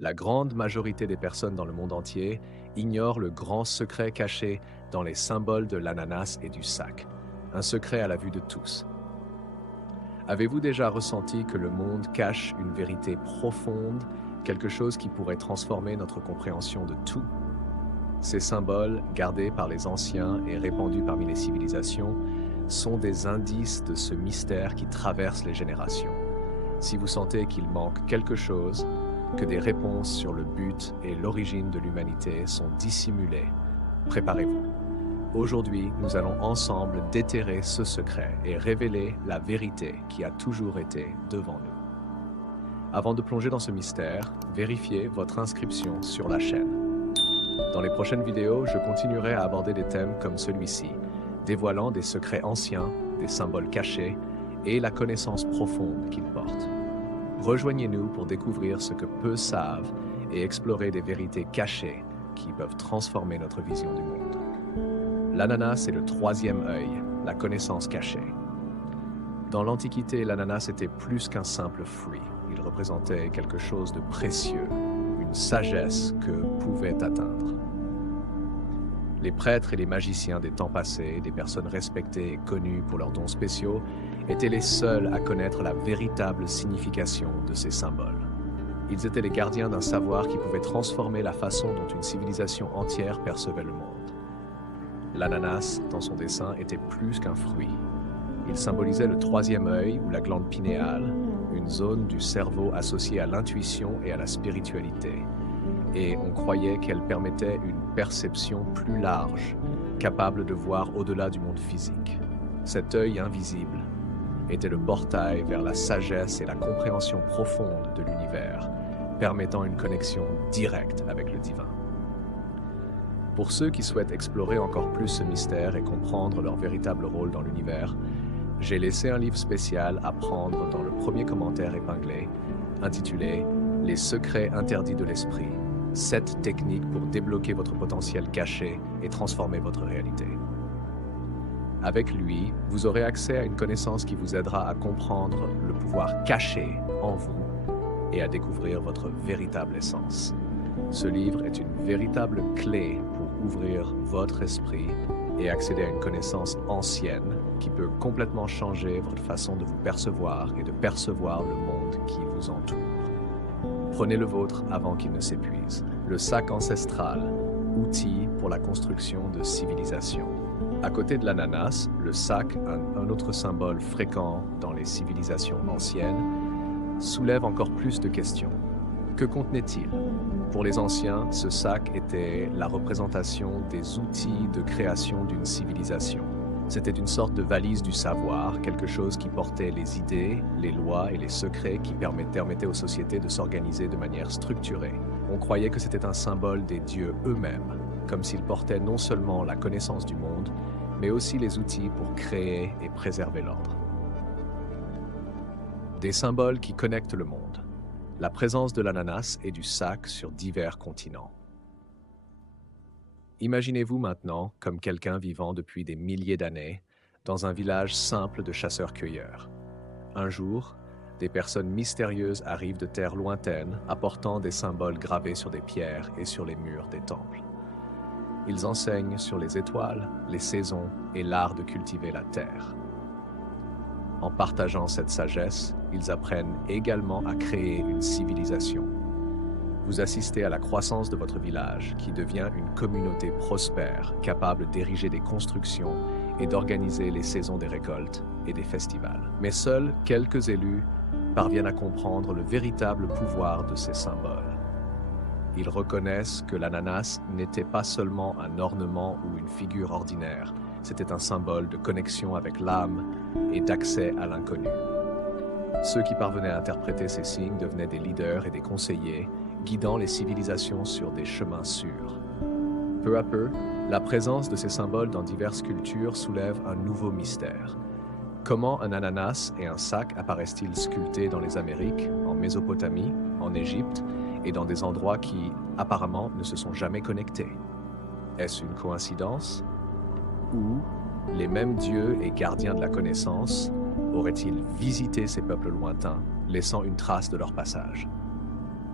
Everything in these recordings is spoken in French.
La grande majorité des personnes dans le monde entier ignorent le grand secret caché dans les symboles de l'ananas et du sac. Un secret à la vue de tous. Avez-vous déjà ressenti que le monde cache une vérité profonde, quelque chose qui pourrait transformer notre compréhension de tout? Ces symboles, gardés par les anciens et répandus parmi les civilisations, sont des indices de ce mystère qui traverse les générations. Si vous sentez qu'il manque quelque chose, que des réponses sur le but et l'origine de l'humanité sont dissimulées, préparez-vous. Aujourd'hui, nous allons ensemble déterrer ce secret et révéler la vérité qui a toujours été devant nous. Avant de plonger dans ce mystère, vérifiez votre inscription sur la chaîne. Dans les prochaines vidéos, je continuerai à aborder des thèmes comme celui-ci, dévoilant des secrets anciens, des symboles cachés et la connaissance profonde qu'ils portent. Rejoignez-nous pour découvrir ce que peu savent et explorer des vérités cachées qui peuvent transformer notre vision du monde. L'ananas est le troisième œil, la connaissance cachée. Dans l'Antiquité, l'ananas était plus qu'un simple fruit. Il représentait quelque chose de précieux, une sagesse que pouvait atteindre. Les prêtres et les magiciens des temps passés, des personnes respectées et connues pour leurs dons spéciaux, étaient les seuls à connaître la véritable signification de ces symboles. Ils étaient les gardiens d'un savoir qui pouvait transformer la façon dont une civilisation entière percevait le monde. L'ananas, dans son dessin, était plus qu'un fruit. Il symbolisait le troisième œil ou la glande pinéale, une zone du cerveau associée à l'intuition et à la spiritualité. Et on croyait qu'elle permettait une perception plus large, capable de voir au-delà du monde physique. Cet œil invisible était le portail vers la sagesse et la compréhension profonde de l'univers, permettant une connexion directe avec le divin. Pour ceux qui souhaitent explorer encore plus ce mystère et comprendre leur véritable rôle dans l'univers, j'ai laissé un livre spécial à prendre dans le premier commentaire épinglé, intitulé « Les secrets interdits de l'esprit ». 7 techniques pour débloquer votre potentiel caché et transformer votre réalité. Avec lui, vous aurez accès à une connaissance qui vous aidera à comprendre le pouvoir caché en vous et à découvrir votre véritable essence. Ce livre est une véritable clé pour ouvrir votre esprit et accéder à une connaissance ancienne qui peut complètement changer votre façon de vous percevoir et de percevoir le monde qui vous entoure. Prenez le vôtre avant qu'il ne s'épuise. Le sac ancestral, outil pour la construction de civilisation. À côté de l'ananas, le sac, un autre symbole fréquent dans les civilisations anciennes, soulève encore plus de questions. Que contenait-il? Pour les anciens, ce sac était la représentation des outils de création d'une civilisation. C'était une sorte de valise du savoir, quelque chose qui portait les idées, les lois et les secrets qui permettaient aux sociétés de s'organiser de manière structurée. On croyait que c'était un symbole des dieux eux-mêmes, comme s'ils portaient non seulement la connaissance du monde, mais aussi les outils pour créer et préserver l'ordre. Des symboles qui connectent le monde. La présence de l'ananas et du sac sur divers continents. Imaginez-vous maintenant comme quelqu'un vivant depuis des milliers d'années dans un village simple de chasseurs-cueilleurs. Un jour, des personnes mystérieuses arrivent de terres lointaines apportant des symboles gravés sur des pierres et sur les murs des temples. Ils enseignent sur les étoiles, les saisons et l'art de cultiver la terre. En partageant cette sagesse, ils apprennent également à créer une civilisation. Vous assistez à la croissance de votre village, qui devient une communauté prospère, capable d'ériger des constructions et d'organiser les saisons des récoltes et des festivals. Mais seuls quelques élus parviennent à comprendre le véritable pouvoir de ces symboles. Ils reconnaissent que l'ananas n'était pas seulement un ornement ou une figure ordinaire, c'était un symbole de connexion avec l'âme et d'accès à l'inconnu. Ceux qui parvenaient à interpréter ces signes devenaient des leaders et des conseillers, guidant les civilisations sur des chemins sûrs. Peu à peu, la présence de ces symboles dans diverses cultures soulève un nouveau mystère. Comment un ananas et un sac apparaissent-ils sculptés dans les Amériques, en Mésopotamie, en Égypte et dans des endroits qui, apparemment, ne se sont jamais connectés? Est-ce une coïncidence? Ou les mêmes dieux et gardiens de la connaissance auraient-ils visité ces peuples lointains, laissant une trace de leur passage?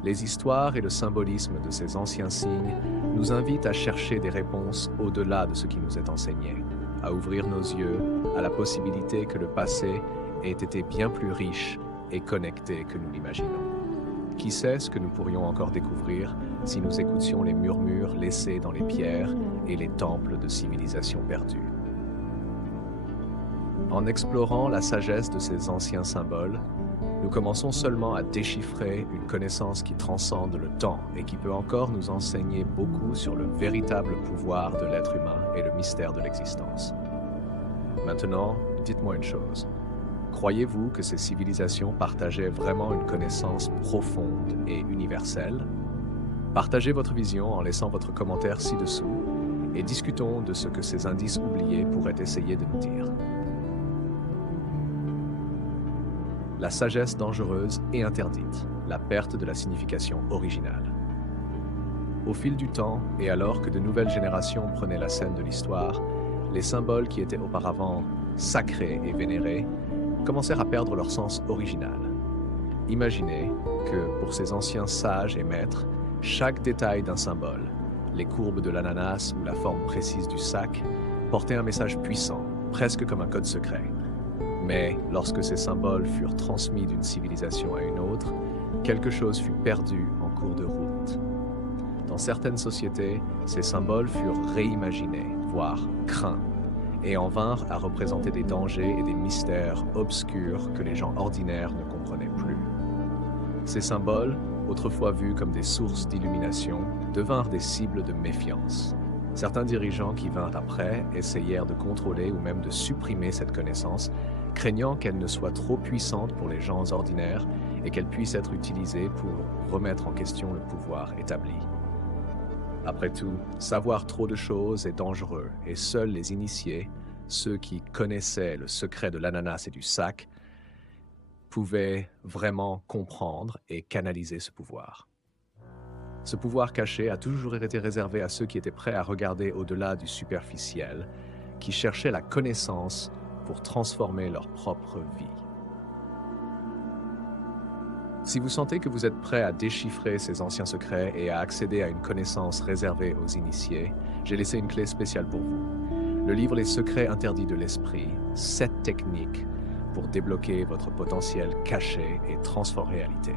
Les histoires et le symbolisme de ces anciens signes nous invitent à chercher des réponses au-delà de ce qui nous est enseigné, à ouvrir nos yeux à la possibilité que le passé ait été bien plus riche et connecté que nous l'imaginons. Qui sait ce que nous pourrions encore découvrir si nous écoutions les murmures laissés dans les pierres et les temples de civilisations perdues. En explorant la sagesse de ces anciens symboles, nous commençons seulement à déchiffrer une connaissance qui transcende le temps et qui peut encore nous enseigner beaucoup sur le véritable pouvoir de l'être humain et le mystère de l'existence. Maintenant, dites-moi une chose. Croyez-vous que ces civilisations partageaient vraiment une connaissance profonde et universelle? Partagez votre vision en laissant votre commentaire ci-dessous et discutons de ce que ces indices oubliés pourraient essayer de nous dire. La sagesse dangereuse et interdite, la perte de la signification originale. Au fil du temps, et alors que de nouvelles générations prenaient la scène de l'histoire, les symboles qui étaient auparavant sacrés et vénérés commencèrent à perdre leur sens original. Imaginez que, pour ces anciens sages et maîtres, chaque détail d'un symbole, les courbes de l'ananas ou la forme précise du sac, portait un message puissant, presque comme un code secret. Mais lorsque ces symboles furent transmis d'une civilisation à une autre, quelque chose fut perdu en cours de route. Dans certaines sociétés, ces symboles furent réimaginés, voire craints, et en vinrent à représenter des dangers et des mystères obscurs que les gens ordinaires ne comprenaient plus. Ces symboles, autrefois vus comme des sources d'illumination, devinrent des cibles de méfiance. Certains dirigeants qui vinrent après essayèrent de contrôler ou même de supprimer cette connaissance, craignant qu'elle ne soit trop puissante pour les gens ordinaires et qu'elle puisse être utilisée pour remettre en question le pouvoir établi. Après tout, savoir trop de choses est dangereux et seuls les initiés, ceux qui connaissaient le secret de l'ananas et du sac, pouvaient vraiment comprendre et canaliser ce pouvoir. Ce pouvoir caché a toujours été réservé à ceux qui étaient prêts à regarder au-delà du superficiel, qui cherchaient la connaissance pour transformer leur propre vie. Si vous sentez que vous êtes prêt à déchiffrer ces anciens secrets et à accéder à une connaissance réservée aux initiés, j'ai laissé une clé spéciale pour vous. Le livre Les secrets interdits de l'esprit, 7 techniques pour débloquer votre potentiel caché et transformer réalité.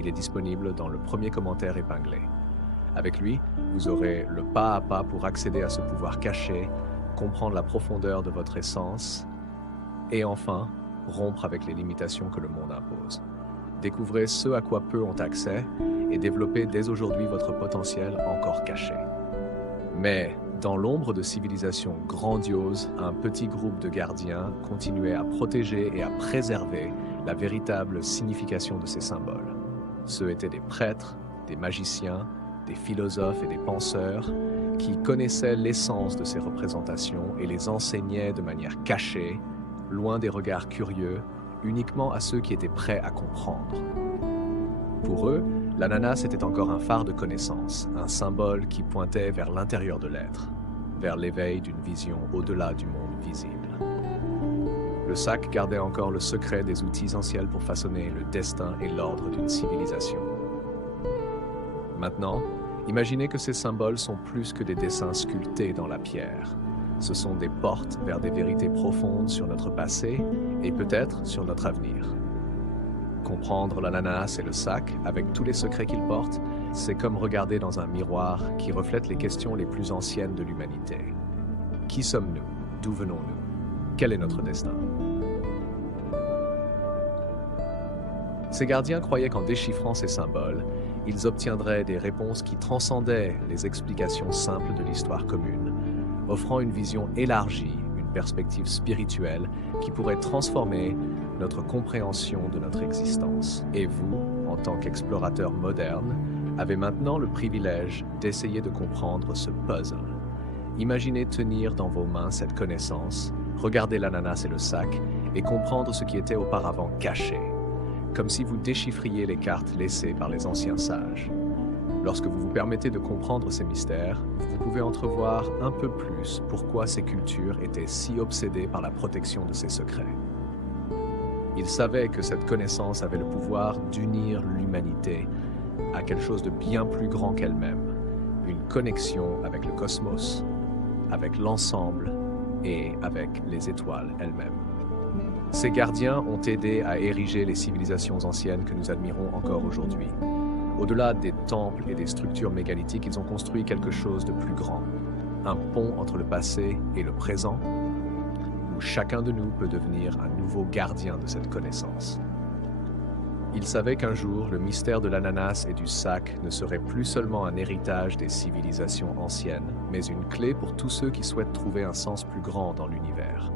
Il est disponible dans le premier commentaire épinglé. Avec lui, vous aurez le pas à pas pour accéder à ce pouvoir caché, comprendre la profondeur de votre essence et enfin, rompre avec les limitations que le monde impose. Découvrez ce à quoi peu ont accès et développez dès aujourd'hui votre potentiel encore caché. Mais dans l'ombre de civilisations grandioses, un petit groupe de gardiens continuait à protéger et à préserver la véritable signification de ces symboles. Ceux étaient des prêtres, des magiciens, des philosophes et des penseurs qui connaissaient l'essence de ces représentations et les enseignaient de manière cachée, loin des regards curieux, uniquement à ceux qui étaient prêts à comprendre. Pour eux, l'ananas était encore un phare de connaissance, un symbole qui pointait vers l'intérieur de l'être, vers l'éveil d'une vision au-delà du monde visible. Le sac gardait encore le secret des outils essentiels pour façonner le destin et l'ordre d'une civilisation. Maintenant, imaginez que ces symboles sont plus que des dessins sculptés dans la pierre. Ce sont des portes vers des vérités profondes sur notre passé et peut-être sur notre avenir. Comprendre l'ananas et le sac, avec tous les secrets qu'ils portent, c'est comme regarder dans un miroir qui reflète les questions les plus anciennes de l'humanité. Qui sommes-nous? D'où venons-nous? Quel est notre destin? Ces gardiens croyaient qu'en déchiffrant ces symboles, ils obtiendraient des réponses qui transcendaient les explications simples de l'histoire commune, offrant une vision élargie, une perspective spirituelle qui pourrait transformer notre compréhension de notre existence. Et vous, en tant qu'explorateur moderne, avez maintenant le privilège d'essayer de comprendre ce puzzle. Imaginez tenir dans vos mains cette connaissance, regarder l'ananas et le sac et comprendre ce qui était auparavant caché, comme si vous déchiffriez les cartes laissées par les anciens sages. Lorsque vous vous permettez de comprendre ces mystères, vous pouvez entrevoir un peu plus pourquoi ces cultures étaient si obsédées par la protection de ces secrets. Ils savaient que cette connaissance avait le pouvoir d'unir l'humanité à quelque chose de bien plus grand qu'elle-même, une connexion avec le cosmos, avec l'ensemble et avec les étoiles elles-mêmes. Ces gardiens ont aidé à ériger les civilisations anciennes que nous admirons encore aujourd'hui. Au-delà des temples et des structures mégalithiques, ils ont construit quelque chose de plus grand, un pont entre le passé et le présent, où chacun de nous peut devenir un nouveau gardien de cette connaissance. Ils savaient qu'un jour, le mystère de l'ananas et du sac ne serait plus seulement un héritage des civilisations anciennes, mais une clé pour tous ceux qui souhaitent trouver un sens plus grand dans l'univers.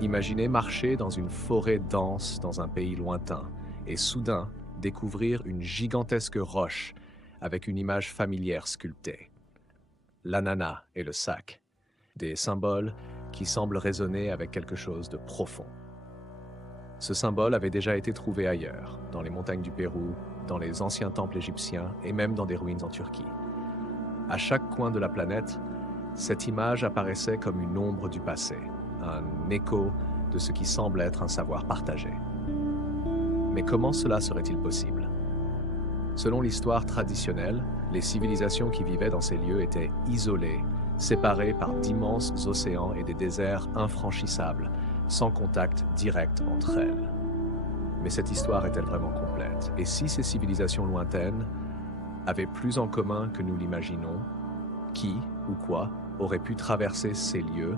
Imaginez marcher dans une forêt dense dans un pays lointain et soudain découvrir une gigantesque roche avec une image familière sculptée. L'ananas et le sac, des symboles qui semblent résonner avec quelque chose de profond. Ce symbole avait déjà été trouvé ailleurs, dans les montagnes du Pérou, dans les anciens temples égyptiens et même dans des ruines en Turquie. À chaque coin de la planète, cette image apparaissait comme une ombre du passé, un écho de ce qui semble être un savoir partagé. Mais comment cela serait-il possible? Selon l'histoire traditionnelle, les civilisations qui vivaient dans ces lieux étaient isolées, séparées par d'immenses océans et des déserts infranchissables, sans contact direct entre elles. Mais cette histoire est-elle vraiment complète? Et si ces civilisations lointaines avaient plus en commun que nous l'imaginons, qui ou quoi aurait pu traverser ces lieux,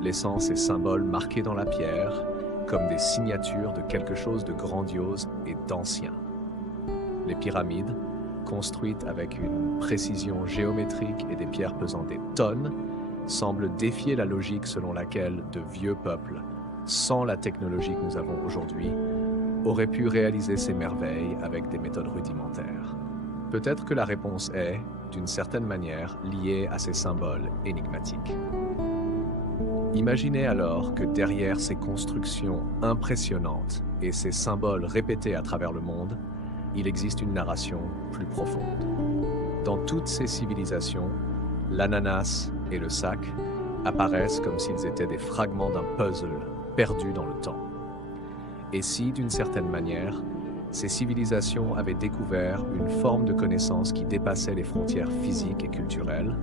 laissant ces symboles marqués dans la pierre, comme des signatures de quelque chose de grandiose et d'ancien? Les pyramides, construites avec une précision géométrique et des pierres pesant des tonnes, semblent défier la logique selon laquelle de vieux peuples, sans la technologie que nous avons aujourd'hui, auraient pu réaliser ces merveilles avec des méthodes rudimentaires. Peut-être que la réponse est, d'une certaine manière, liée à ces symboles énigmatiques. Imaginez alors que derrière ces constructions impressionnantes et ces symboles répétés à travers le monde, il existe une narration plus profonde. Dans toutes ces civilisations, l'ananas et le sac apparaissent comme s'ils étaient des fragments d'un puzzle perdu dans le temps. Et si, d'une certaine manière, ces civilisations avaient découvert une forme de connaissance qui dépassait les frontières physiques et culturelles,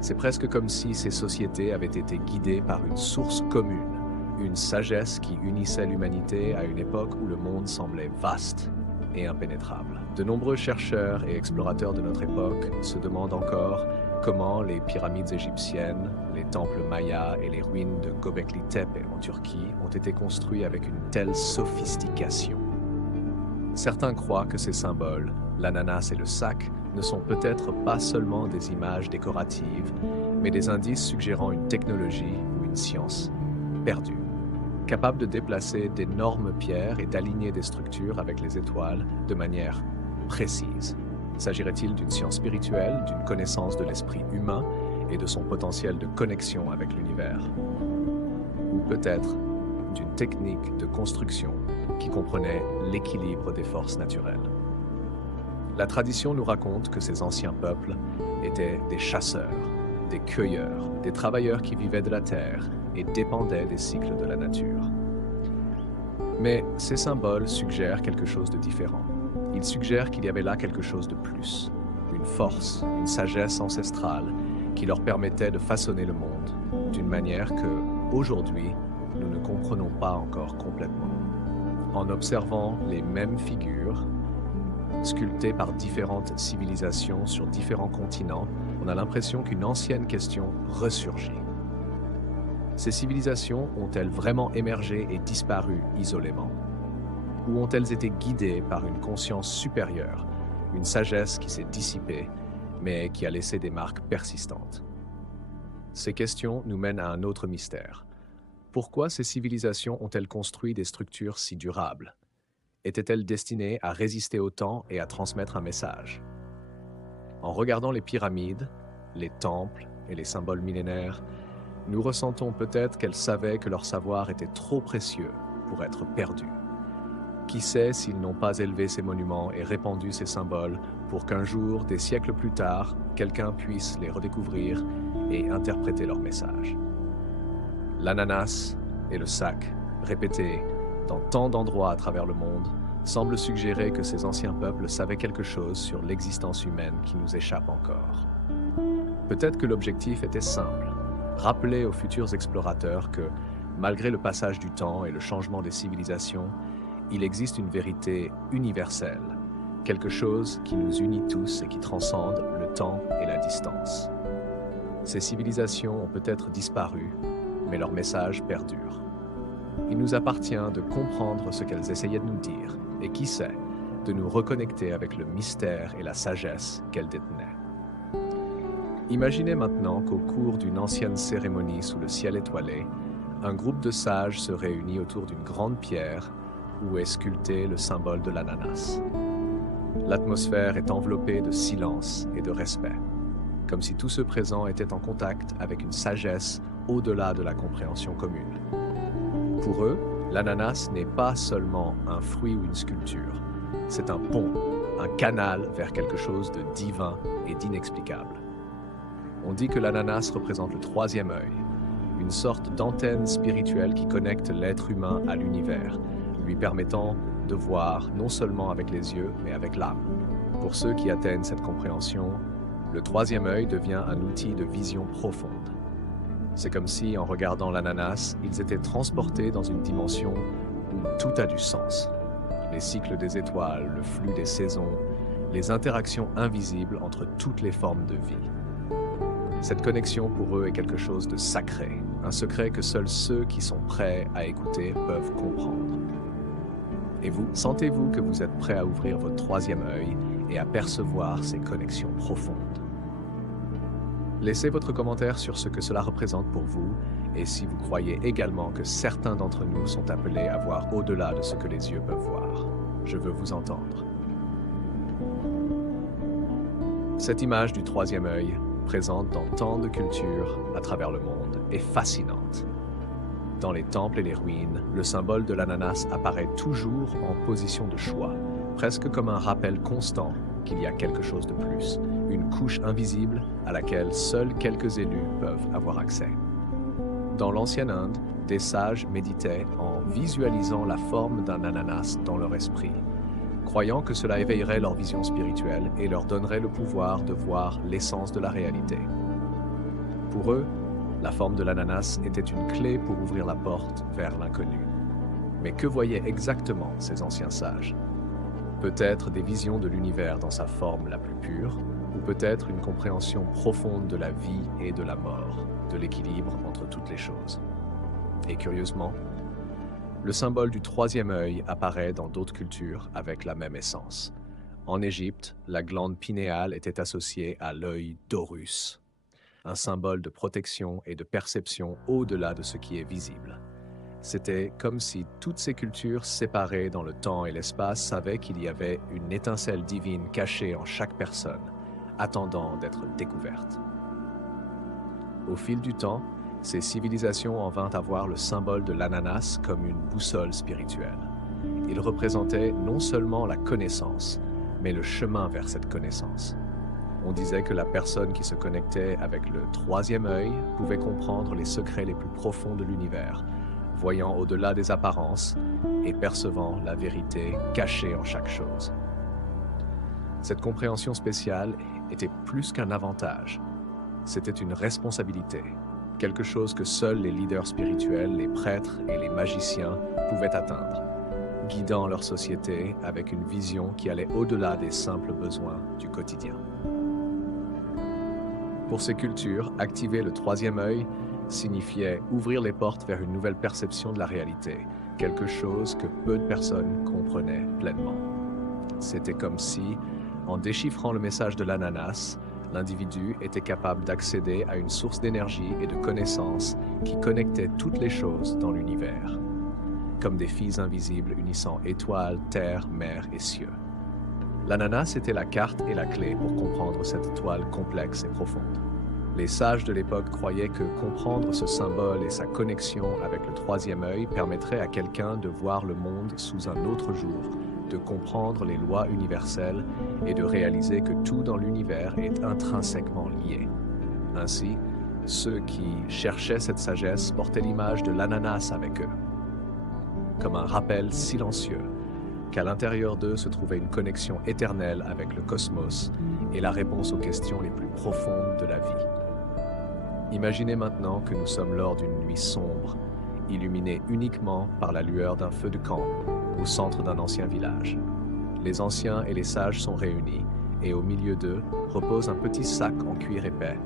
c'est presque comme si ces sociétés avaient été guidées par une source commune, une sagesse qui unissait l'humanité à une époque où le monde semblait vaste et impénétrable. De nombreux chercheurs et explorateurs de notre époque se demandent encore comment les pyramides égyptiennes, les temples mayas et les ruines de Göbekli Tepe en Turquie ont été construits avec une telle sophistication. Certains croient que ces symboles, l'ananas et le sac, ne sont peut-être pas seulement des images décoratives, mais des indices suggérant une technologie ou une science perdue, capable de déplacer d'énormes pierres et d'aligner des structures avec les étoiles de manière précise. S'agirait-il d'une science spirituelle, d'une connaissance de l'esprit humain et de son potentiel de connexion avec l'univers? Ou peut-être d'une technique de construction qui comprenait l'équilibre des forces naturelles? La tradition nous raconte que ces anciens peuples étaient des chasseurs, des cueilleurs, des travailleurs qui vivaient de la terre et dépendaient des cycles de la nature. Mais ces symboles suggèrent quelque chose de différent. Ils suggèrent qu'il y avait là quelque chose de plus, une force, une sagesse ancestrale qui leur permettait de façonner le monde d'une manière que, aujourd'hui, nous ne comprenons pas encore complètement. En observant les mêmes figures, sculptées par différentes civilisations sur différents continents, on a l'impression qu'une ancienne question ressurgit. Ces civilisations ont-elles vraiment émergé et disparu isolément? Ou ont-elles été guidées par une conscience supérieure, une sagesse qui s'est dissipée, mais qui a laissé des marques persistantes? Ces questions nous mènent à un autre mystère. Pourquoi ces civilisations ont-elles construit des structures si durables? Étaient-elles destinées à résister au temps et à transmettre un message? En regardant les pyramides, les temples et les symboles millénaires, nous ressentons peut-être qu'elles savaient que leur savoir était trop précieux pour être perdu. Qui sait s'ils n'ont pas élevé ces monuments et répandu ces symboles pour qu'un jour, des siècles plus tard, quelqu'un puisse les redécouvrir et interpréter leur message. L'ananas et le sac, répétés dans tant d'endroits à travers le monde, semble suggérer que ces anciens peuples savaient quelque chose sur l'existence humaine qui nous échappe encore. Peut-être que l'objectif était simple, rappeler aux futurs explorateurs que, malgré le passage du temps et le changement des civilisations, il existe une vérité universelle, quelque chose qui nous unit tous et qui transcende le temps et la distance. Ces civilisations ont peut-être disparu, mais leur message perdure. Il nous appartient de comprendre ce qu'elles essayaient de nous dire, et qui sait, de nous reconnecter avec le mystère et la sagesse qu'elles détenaient. Imaginez maintenant qu'au cours d'une ancienne cérémonie sous le ciel étoilé, un groupe de sages se réunit autour d'une grande pierre où est sculpté le symbole de l'ananas. L'atmosphère est enveloppée de silence et de respect, comme si tous ceux présents étaient en contact avec une sagesse au-delà de la compréhension commune. Pour eux, l'ananas n'est pas seulement un fruit ou une sculpture, c'est un pont, un canal vers quelque chose de divin et d'inexplicable. On dit que l'ananas représente le troisième œil, une sorte d'antenne spirituelle qui connecte l'être humain à l'univers, lui permettant de voir non seulement avec les yeux, mais avec l'âme. Pour ceux qui atteignent cette compréhension, le troisième œil devient un outil de vision profonde. C'est comme si, en regardant l'ananas, ils étaient transportés dans une dimension où tout a du sens. Les cycles des étoiles, le flux des saisons, les interactions invisibles entre toutes les formes de vie. Cette connexion pour eux est quelque chose de sacré, un secret que seuls ceux qui sont prêts à écouter peuvent comprendre. Et vous, sentez-vous que vous êtes prêt à ouvrir votre troisième œil et à percevoir ces connexions profondes? Laissez votre commentaire sur ce que cela représente pour vous et si vous croyez également que certains d'entre nous sont appelés à voir au-delà de ce que les yeux peuvent voir. Je veux vous entendre. Cette image du troisième œil, présente dans tant de cultures à travers le monde, est fascinante. Dans les temples et les ruines, le symbole de l'ananas apparaît toujours en position de choix, presque comme un rappel constant qu'il y a quelque chose de plus, une couche invisible à laquelle seuls quelques élus peuvent avoir accès. Dans l'ancienne Inde, des sages méditaient en visualisant la forme d'un ananas dans leur esprit, croyant que cela éveillerait leur vision spirituelle et leur donnerait le pouvoir de voir l'essence de la réalité. Pour eux, la forme de l'ananas était une clé pour ouvrir la porte vers l'inconnu. Mais que voyaient exactement ces anciens sages? Peut-être des visions de l'univers dans sa forme la plus pure, ou peut-être une compréhension profonde de la vie et de la mort, de l'équilibre entre toutes les choses. Et curieusement, le symbole du troisième œil apparaît dans d'autres cultures avec la même essence. En Égypte, la glande pinéale était associée à l'œil d'Horus, un symbole de protection et de perception au-delà de ce qui est visible. C'était comme si toutes ces cultures séparées dans le temps et l'espace savaient qu'il y avait une étincelle divine cachée en chaque personne, attendant d'être découverte. Au fil du temps, ces civilisations en vinrent à voir le symbole de l'ananas comme une boussole spirituelle. Il représentait non seulement la connaissance, mais le chemin vers cette connaissance. On disait que la personne qui se connectait avec le troisième œil pouvait comprendre les secrets les plus profonds de l'univers, voyant au-delà des apparences et percevant la vérité cachée en chaque chose. Cette compréhension spéciale était plus qu'un avantage, c'était une responsabilité, quelque chose que seuls les leaders spirituels, les prêtres et les magiciens pouvaient atteindre, guidant leur société avec une vision qui allait au-delà des simples besoins du quotidien. Pour ces cultures, activer le troisième œil signifiait ouvrir les portes vers une nouvelle perception de la réalité, quelque chose que peu de personnes comprenaient pleinement. C'était comme si, en déchiffrant le message de l'ananas, l'individu était capable d'accéder à une source d'énergie et de connaissances qui connectait toutes les choses dans l'univers, comme des fils invisibles unissant étoiles, terre, mer et cieux. L'ananas était la carte et la clé pour comprendre cette toile complexe et profonde. Les sages de l'époque croyaient que comprendre ce symbole et sa connexion avec le troisième œil permettrait à quelqu'un de voir le monde sous un autre jour, de comprendre les lois universelles et de réaliser que tout dans l'univers est intrinsèquement lié. Ainsi, ceux qui cherchaient cette sagesse portaient l'image de l'ananas avec eux. comme un rappel silencieux qu'à l'intérieur d'eux se trouvait une connexion éternelle avec le cosmos et la réponse aux questions les plus profondes de la vie. Imaginez maintenant que nous sommes lors d'une nuit sombre, illuminée uniquement par la lueur d'un feu de camp au centre d'un ancien village. Les anciens et les sages sont réunis et au milieu d'eux repose un petit sac en cuir épais,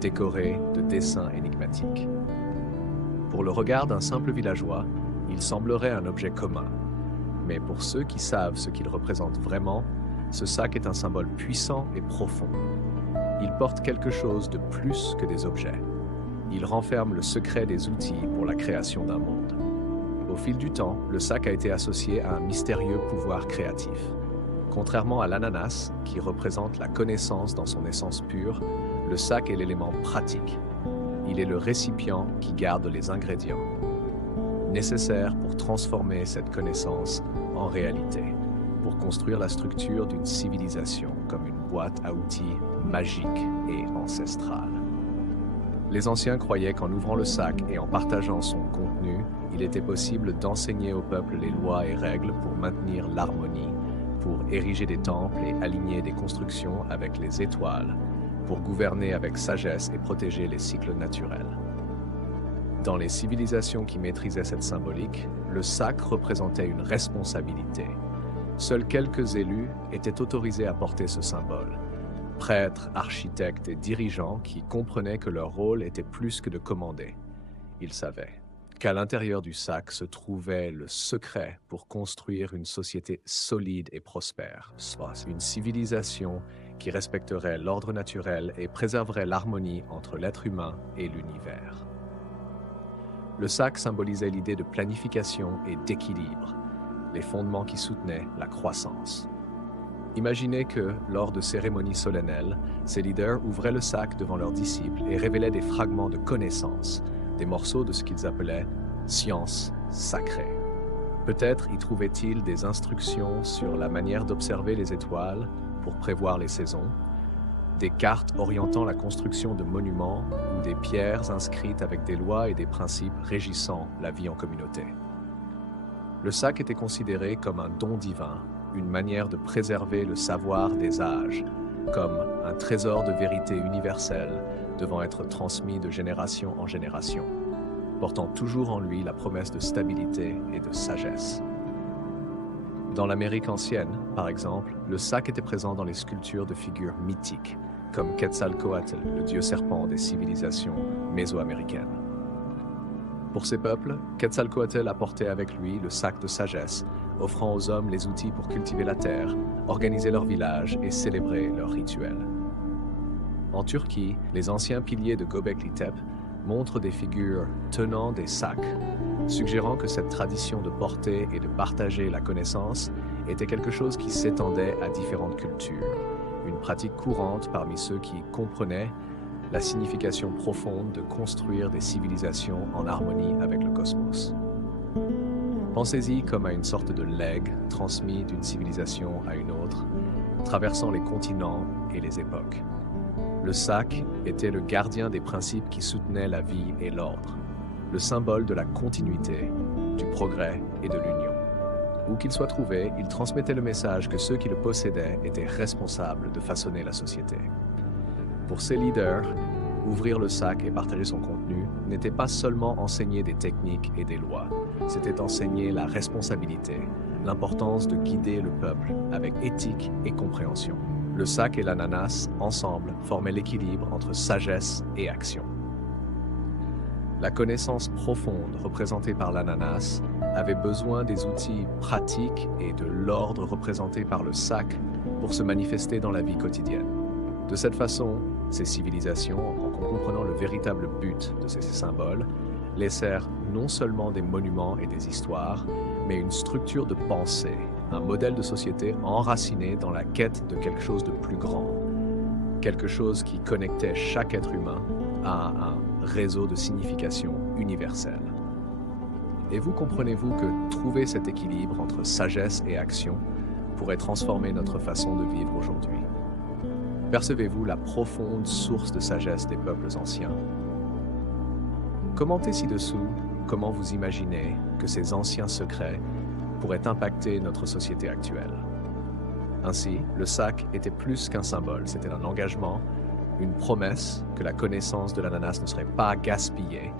décoré de dessins énigmatiques. Pour le regard d'un simple villageois, il semblerait un objet commun. Mais pour ceux qui savent ce qu'il représente vraiment, ce sac est un symbole puissant et profond. Il porte quelque chose de plus que des objets. Il renferme le secret des outils pour la création d'un monde. Au fil du temps, le sac a été associé à un mystérieux pouvoir créatif. Contrairement à l'ananas, qui représente la connaissance dans son essence pure, le sac est l'élément pratique. Il est le récipient qui garde les ingrédients nécessaires pour transformer cette connaissance en réalité, pour construire la structure d'une civilisation comme une boîte à outils magique et ancestrale. Les anciens croyaient qu'en ouvrant le sac et en partageant son contenu, il était possible d'enseigner au peuple les lois et règles pour maintenir l'harmonie, pour ériger des temples et aligner des constructions avec les étoiles, pour gouverner avec sagesse et protéger les cycles naturels. Dans les civilisations qui maîtrisaient cette symbolique, le sac représentait une responsabilité. Seuls quelques élus étaient autorisés à porter ce symbole. Prêtres, architectes et dirigeants qui comprenaient que leur rôle était plus que de commander. Ils savaient qu'à l'intérieur du sac se trouvait le secret pour construire une société solide et prospère, soit une civilisation qui respecterait l'ordre naturel et préserverait l'harmonie entre l'être humain et l'univers. Le sac symbolisait l'idée de planification et d'équilibre, les fondements qui soutenaient la croissance. Imaginez que, lors de cérémonies solennelles, ces leaders ouvraient le sac devant leurs disciples et révélaient des fragments de connaissances, des morceaux de ce qu'ils appelaient « science sacrée ». Peut-être y trouvaient-ils des instructions sur la manière d'observer les étoiles pour prévoir les saisons, des cartes orientant la construction de monuments ou des pierres inscrites avec des lois et des principes régissant la vie en communauté. Le sac était considéré comme un don divin, une manière de préserver le savoir des âges, comme un trésor de vérité universelle devant être transmis de génération en génération, portant toujours en lui la promesse de stabilité et de sagesse. Dans l'Amérique ancienne, par exemple, le sac était présent dans les sculptures de figures mythiques, comme Quetzalcoatl, le dieu serpent des civilisations mésoaméricaines. Pour ces peuples, Quetzalcoatl apportait avec lui le sac de sagesse, offrant aux hommes les outils pour cultiver la terre, organiser leur village et célébrer leurs rituels. En Turquie, les anciens piliers de Göbekli Tepe montrent des figures tenant des sacs, suggérant que cette tradition de porter et de partager la connaissance était quelque chose qui s'étendait à différentes cultures, une pratique courante parmi ceux qui comprenaient la signification profonde de construire des civilisations en harmonie avec le cosmos. Pensez-y comme à une sorte de legs transmis d'une civilisation à une autre, traversant les continents et les époques. Le sac était le gardien des principes qui soutenaient la vie et l'ordre, le symbole de la continuité, du progrès et de l'union. Où qu'il soit trouvé, il transmettait le message que ceux qui le possédaient étaient responsables de façonner la société. Pour ces leaders, ouvrir le sac et partager son contenu n'était pas seulement enseigner des techniques et des lois, c'était enseigner la responsabilité, l'importance de guider le peuple avec éthique et compréhension. Le sac et l'ananas, ensemble, formaient l'équilibre entre sagesse et action. La connaissance profonde représentée par l'ananas avait besoin des outils pratiques et de l'ordre représenté par le sac pour se manifester dans la vie quotidienne. De cette façon, ces civilisations, en comprenant le véritable but de ces symboles, laissèrent non seulement des monuments et des histoires, mais une structure de pensée, un modèle de société enraciné dans la quête de quelque chose de plus grand, quelque chose qui connectait chaque être humain à un réseau de signification universelle. Et vous comprenez-vous que trouver cet équilibre entre sagesse et action pourrait transformer notre façon de vivre aujourd'hui? Percevez-vous la profonde source de sagesse des peuples anciens? Commentez ci-dessous comment vous imaginez que ces anciens secrets pourraient impacter notre société actuelle. Ainsi, le sac était plus qu'un symbole, c'était un engagement, une promesse que la connaissance de l'ananas ne serait pas gaspillée,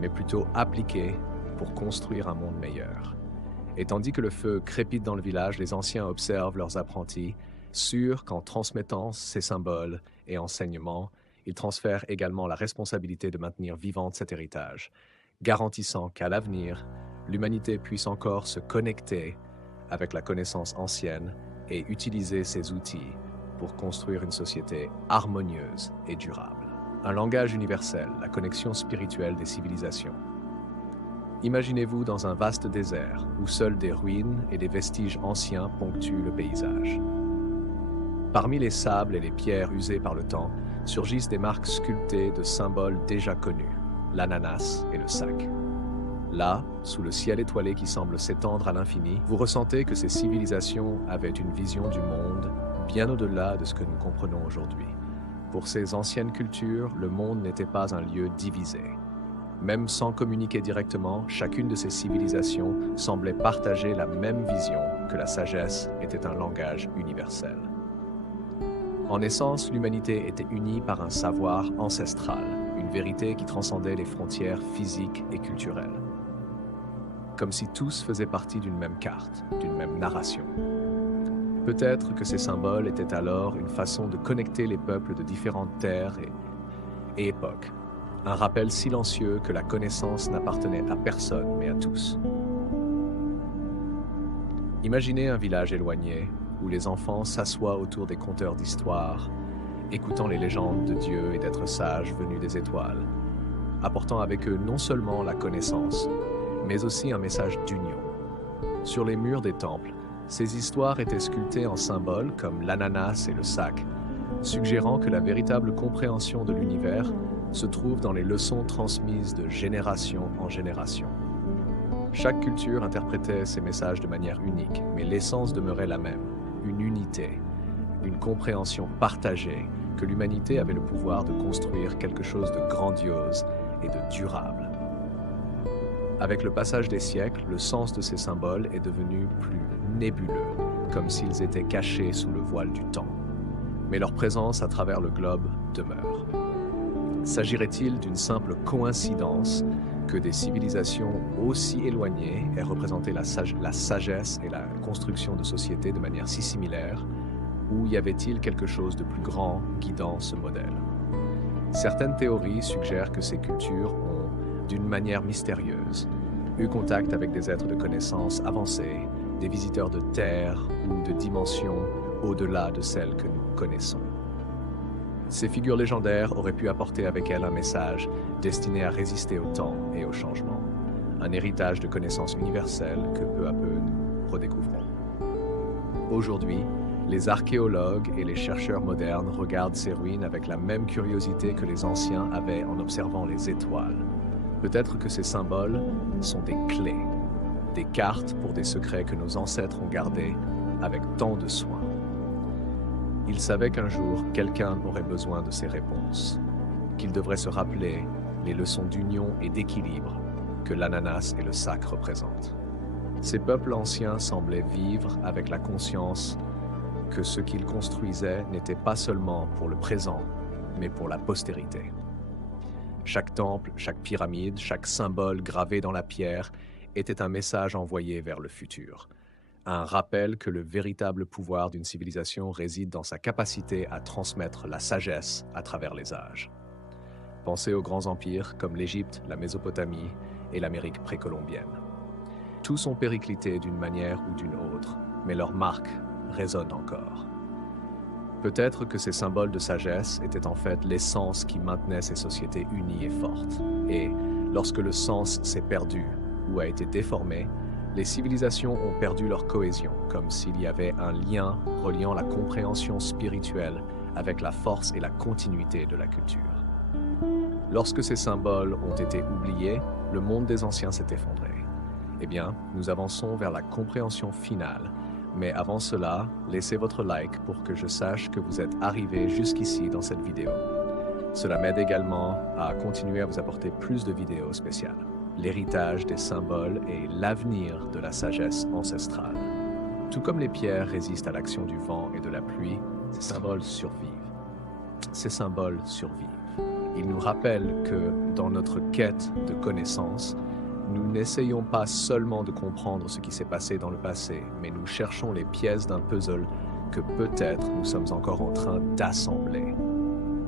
mais plutôt appliquée pour construire un monde meilleur. Et tandis que le feu crépite dans le village, les anciens observent leurs apprentis, sûrs qu'en transmettant ces symboles et enseignements, ils transfèrent également la responsabilité de maintenir vivante cet héritage, garantissant qu'à l'avenir, l'humanité puisse encore se connecter avec la connaissance ancienne et utiliser ces outils pour construire une société harmonieuse et durable. Un langage universel, la connexion spirituelle des civilisations. Imaginez-vous dans un vaste désert où seuls des ruines et des vestiges anciens ponctuent le paysage. Parmi les sables et les pierres usées par le temps, surgissent des marques sculptées de symboles déjà connus, l'ananas et le sac. Là, sous le ciel étoilé qui semble s'étendre à l'infini, vous ressentez que ces civilisations avaient une vision du monde bien au-delà de ce que nous comprenons aujourd'hui. Pour ces anciennes cultures, le monde n'était pas un lieu divisé. Même sans communiquer directement, chacune de ces civilisations semblait partager la même vision que la sagesse était un langage universel. En essence, l'humanité était unie par un savoir ancestral, une vérité qui transcendait les frontières physiques et culturelles. Comme si tous faisaient partie d'une même carte, d'une même narration. Peut-être que ces symboles étaient alors une façon de connecter les peuples de différentes terres et époques. Un rappel silencieux que la connaissance n'appartenait à personne, mais à tous. Imaginez un village éloigné, où les enfants s'assoient autour des conteurs d'histoires, écoutant les légendes de Dieu et d'êtres sages venus des étoiles, apportant avec eux non seulement la connaissance, mais aussi un message d'union. Sur les murs des temples, ces histoires étaient sculptées en symboles comme l'ananas et le sac, suggérant que la véritable compréhension de l'univers se trouve dans les leçons transmises de génération en génération. Chaque culture interprétait ces messages de manière unique, mais l'essence demeurait la même, une unité, une compréhension partagée que l'humanité avait le pouvoir de construire quelque chose de grandiose et de durable. Avec le passage des siècles, le sens de ces symboles est devenu plus nébuleux, comme s'ils étaient cachés sous le voile du temps. Mais leur présence à travers le globe demeure. S'agirait-il d'une simple coïncidence que des civilisations aussi éloignées aient représenté la sagesse et la construction de sociétés de manière si similaire, ou y avait-il quelque chose de plus grand guidant ce modèle? Certaines théories suggèrent que ces cultures ont, d'une manière mystérieuse, eu contact avec des êtres de connaissance avancés, des visiteurs de terre ou de dimensions au-delà de celles que nous connaissons. Ces figures légendaires auraient pu apporter avec elles un message destiné à résister au temps et au changement, un héritage de connaissances universelles que peu à peu nous redécouvrons. Aujourd'hui, les archéologues et les chercheurs modernes regardent ces ruines avec la même curiosité que les anciens avaient en observant les étoiles. Peut-être que ces symboles sont des clés, des cartes pour des secrets que nos ancêtres ont gardés avec tant de soin. Ils savaient qu'un jour, quelqu'un aurait besoin de ces réponses, qu'il devrait se rappeler les leçons d'union et d'équilibre que l'ananas et le sac représentent. Ces peuples anciens semblaient vivre avec la conscience que ce qu'ils construisaient n'était pas seulement pour le présent, mais pour la postérité. Chaque temple, chaque pyramide, chaque symbole gravé dans la pierre était un message envoyé vers le futur. Un rappel que le véritable pouvoir d'une civilisation réside dans sa capacité à transmettre la sagesse à travers les âges. Pensez aux grands empires comme l'Égypte, la Mésopotamie et l'Amérique précolombienne. Tous ont périclité d'une manière ou d'une autre, mais leur marque résonne encore. Peut-être que ces symboles de sagesse étaient en fait l'essence qui maintenait ces sociétés unies et fortes. Et lorsque le sens s'est perdu ou a été déformé, les civilisations ont perdu leur cohésion, comme s'il y avait un lien reliant la compréhension spirituelle avec la force et la continuité de la culture. Lorsque ces symboles ont été oubliés, le monde des anciens s'est effondré. Eh bien, nous avançons vers la compréhension finale. Mais avant cela, laissez votre like pour que je sache que vous êtes arrivé jusqu'ici dans cette vidéo. Cela m'aide également à continuer à vous apporter plus de vidéos spéciales. l'héritage des symboles et l'avenir de la sagesse ancestrale. Tout comme les pierres résistent à l'action du vent et de la pluie, ces symboles survivent. Ces symboles survivent. Ils nous rappellent que, dans notre quête de connaissance, nous n'essayons pas seulement de comprendre ce qui s'est passé dans le passé, mais nous cherchons les pièces d'un puzzle que peut-être nous sommes encore en train d'assembler.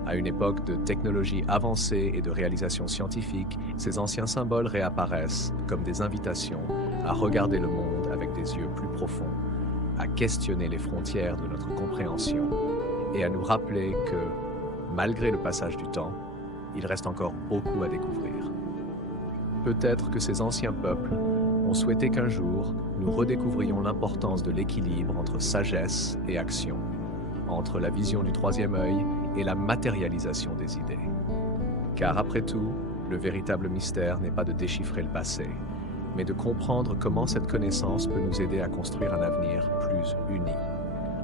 À une époque de technologie avancée et de réalisation scientifique, ces anciens symboles réapparaissent comme des invitations à regarder le monde avec des yeux plus profonds, à questionner les frontières de notre compréhension et à nous rappeler que, malgré le passage du temps, il reste encore beaucoup à découvrir. Peut-être que ces anciens peuples ont souhaité qu'un jour, nous redécouvrions l'importance de l'équilibre entre sagesse et action, entre la vision du troisième œil et la matérialisation des idées. Car après tout, le véritable mystère n'est pas de déchiffrer le passé, mais de comprendre comment cette connaissance peut nous aider à construire un avenir plus uni.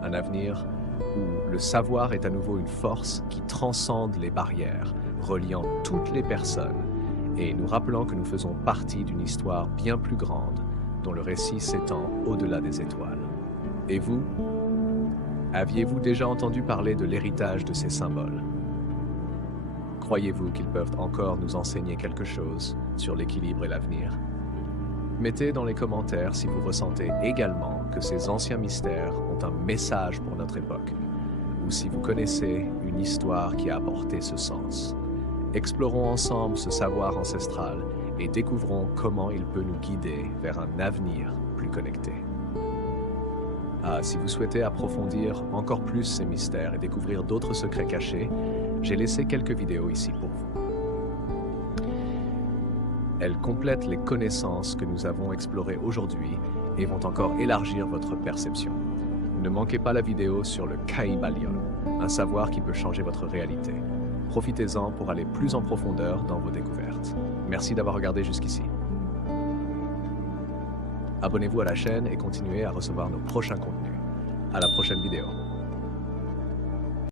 Un avenir où le savoir est à nouveau une force qui transcende les barrières, reliant toutes les personnes et nous rappelant que nous faisons partie d'une histoire bien plus grande, dont le récit s'étend au-delà des étoiles. Et vous? Aviez-vous déjà entendu parler de l'héritage de ces symboles? Croyez-vous qu'ils peuvent encore nous enseigner quelque chose sur l'équilibre et l'avenir? Mettez dans les commentaires si vous ressentez également que ces anciens mystères ont un message pour notre époque, ou si vous connaissez une histoire qui a apporté ce sens. Explorons ensemble ce savoir ancestral et découvrons comment il peut nous guider vers un avenir plus connecté. Si vous souhaitez approfondir encore plus ces mystères et découvrir d'autres secrets cachés, j'ai laissé quelques vidéos ici pour vous. Elles complètent les connaissances que nous avons explorées aujourd'hui et vont encore élargir votre perception. Ne manquez pas la vidéo sur le Kybalion, un savoir qui peut changer votre réalité. Profitez-en pour aller plus en profondeur dans vos découvertes. Merci d'avoir regardé jusqu'ici. Abonnez-vous à la chaîne et continuez à recevoir nos prochains contenus. À la prochaine vidéo.